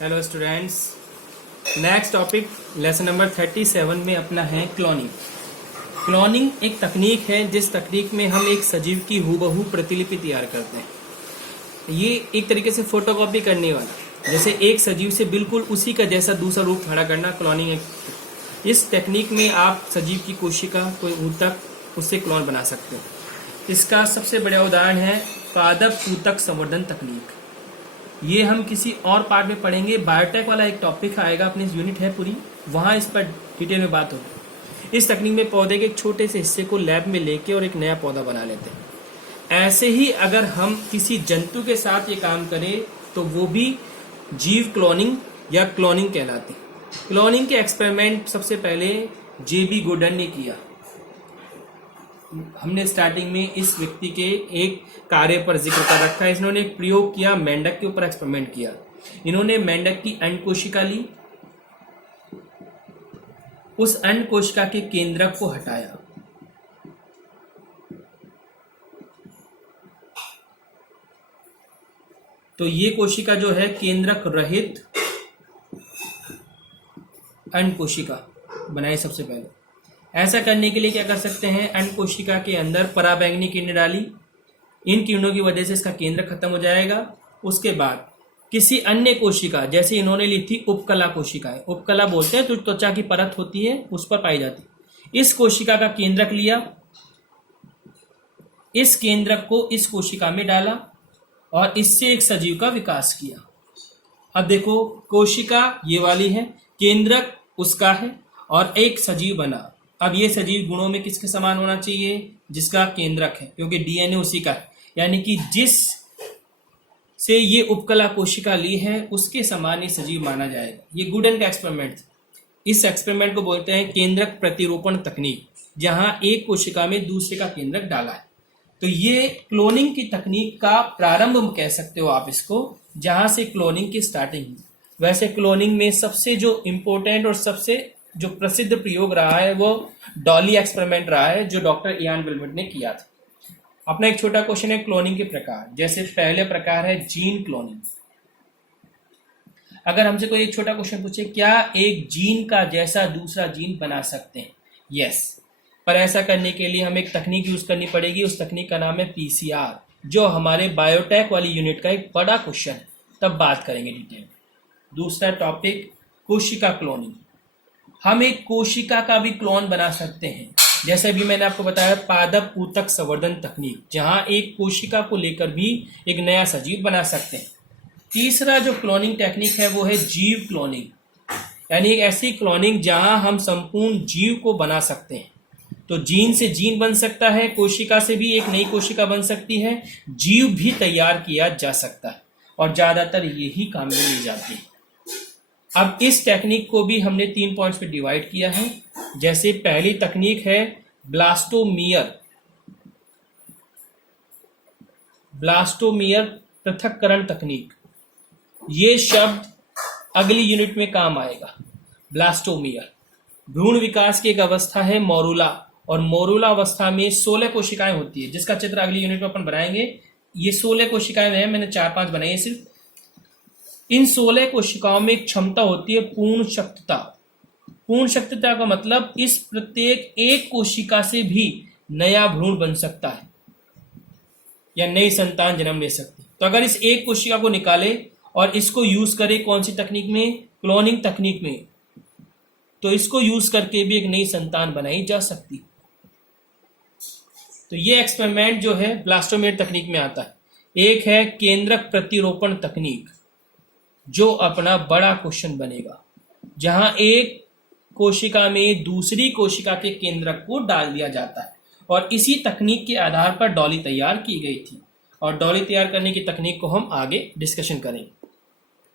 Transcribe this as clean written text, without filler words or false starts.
Hello students, next topic lesson number 37 में अपना है क्लोनिंग। क्लोनिंग एक तकनीक है जिस तकनीक में हम एक सजीव की हूबहू प्रतिलिपि तैयार करते हैं। ये एक तरीके से फोटोकॉपी करने वाला, जैसे एक सजीव से बिल्कुल उसी का जैसा दूसरा रूप खड़ा करना क्लोनिंग है। इस टेक्निक में आप सजीव की कोशिका कोई ऊतक उससे क्लोन बना सकते हो। इसका सबसे बड़ा उदाहरण है पादप ऊतक संवर्धन तकनीक। ये हम किसी और पार्ट में पढ़ेंगे। बायोटेक वाला एक टॉपिक आएगा, अपनी यूनिट है पूरी, वहाँ इस पर डिटेल में बात होगी। इस तकनीक में पौधे के एक छोटे से हिस्से को लैब में लेके और एक नया पौधा बना लेते हैं। ऐसे ही अगर हम किसी जंतु के साथ ये काम करें तो वो भी जीव क्लोनिंग या क्लोनिंग कहलाती है। क्लोनिंग के एक्सपेरिमेंट सबसे पहले जेबी गोर्डन ने किया। हमने स्टार्टिंग में इस व्यक्ति के एक कार्य पर जिक्र कर रखा है। इन्होंने एक प्रयोग किया, मेंढक के ऊपर एक्सपेरिमेंट किया। इन्होंने मेंढक की अंड कोशिका ली, उस अंड कोशिका के केंद्रक को हटाया, तो ये कोशिका जो है केंद्रक रहित अंड कोशिका बनाई सबसे पहले। ऐसा करने के लिए क्या कर सकते हैं, अंड कोशिका के अंदर पराबैंगनी किरणें डाली। इन किरणों की वजह से इसका केंद्र खत्म हो जाएगा। उसके बाद किसी अन्य कोशिका, जैसे इन्होंने ली थी उपकला कोशिकाएं, उपकला बोलते हैं तो त्वचा की परत होती है उस पर पाई जाती है। इस कोशिका का केंद्रक लिया, इस केंद्रक को इस कोशिका में डाला और इससे एक सजीव का विकास किया। अब देखो, कोशिका ये वाली है, केंद्रक उसका है और एक सजीव बना। अब ये सजीव गुणों में किसके समान होना चाहिए, जिसका केंद्रक है, क्योंकि डीएनए उसी का है। यानी कि जिस से ये उपकला कोशिका ली है उसके समान ही सजीव माना जाएगा। ये गुडन का एक्सपेरिमेंट। इस एक्सपेरिमेंट को बोलते हैं केंद्रक प्रतिरूपण तकनीक, जहां एक कोशिका में दूसरे का केंद्रक डाला है। तो ये क्लोनिंग की तकनीक का प्रारंभ कह सकते हो आप इसको, जहां से क्लोनिंग की स्टार्टिंग हुई। वैसे क्लोनिंग में सबसे जो इम्पोर्टेंट और सबसे जो प्रसिद्ध प्रयोग रहा है वो डॉली एक्सपेरिमेंट रहा है, जो डॉक्टर इयान विल्मट ने किया था। अपना एक छोटा क्वेश्चन है क्लोनिंग के प्रकार। जैसे पहले प्रकार है जीन क्लोनिंग। अगर हमसे कोई एक छोटा क्वेश्चन पूछे, क्या एक जीन का जैसा दूसरा जीन बना सकते हैं? यस, पर ऐसा करने के लिए हमें एक तकनीक यूज करनी पड़ेगी। उस तकनीक का नाम है पीसीआर, जो हमारे बायोटेक वाली यूनिट का एक बड़ा क्वेश्चन है, तब बात करेंगे डिटेल। दूसरा टॉपिक कोशिका क्लोनिंग। हम एक कोशिका का भी क्लोन बना सकते हैं, जैसे भी मैंने आपको बताया पादप ऊतक संवर्धन तकनीक, जहां एक कोशिका को लेकर भी एक नया सजीव बना सकते हैं। तीसरा जो क्लोनिंग टेक्निक है वो है जीव क्लोनिंग, यानी एक ऐसी क्लोनिंग जहां हम संपूर्ण जीव को बना सकते हैं। तो जीन से जीन बन सकता है, कोशिका से भी एक नई कोशिका बन सकती है, जीव भी तैयार किया जा सकता है, और ज्यादातर यही काम में ली जाती है। अब इस टेक्निक को भी हमने 3 पॉइंट्स पे डिवाइड किया है। जैसे पहली तकनीक है ब्लास्टोमियर पृथक्करण तकनीक। ये शब्द अगली यूनिट में काम आएगा। ब्लास्टोमियर भ्रूण विकास की एक अवस्था है मोरूला, और मोरूला अवस्था में 16 कोशिकाएं होती है, जिसका चित्र अगली यूनिट में अपन बनाएंगे। ये 16 कोशिकाएं हैं, मैंने 4-5 बनाई है सिर्फ। इन 16 कोशिकाओं में एक क्षमता होती है पूर्ण शक्तता। पूर्ण शक्तता का मतलब इस प्रत्येक एक कोशिका से भी नया भ्रूण बन सकता है या नई संतान जन्म ले सकती है। तो अगर इस एक कोशिका को निकाले और इसको यूज करें कौन सी तकनीक में, क्लोनिंग तकनीक में, तो इसको यूज करके भी एक नई संतान बनाई जा सकती। तो ये एक्सपेरिमेंट जो है ब्लास्टोमियर तकनीक में आता है। एक है केंद्रक प्रतिरोपण तकनीक, जो अपना बड़ा क्वेश्चन बनेगा, जहां एक कोशिका में दूसरी कोशिका के केंद्रक को डाल दिया जाता है, और इसी तकनीक के आधार पर डॉली तैयार की गई थी। और डॉली तैयार करने की तकनीक को हम आगे डिस्कशन करेंगे।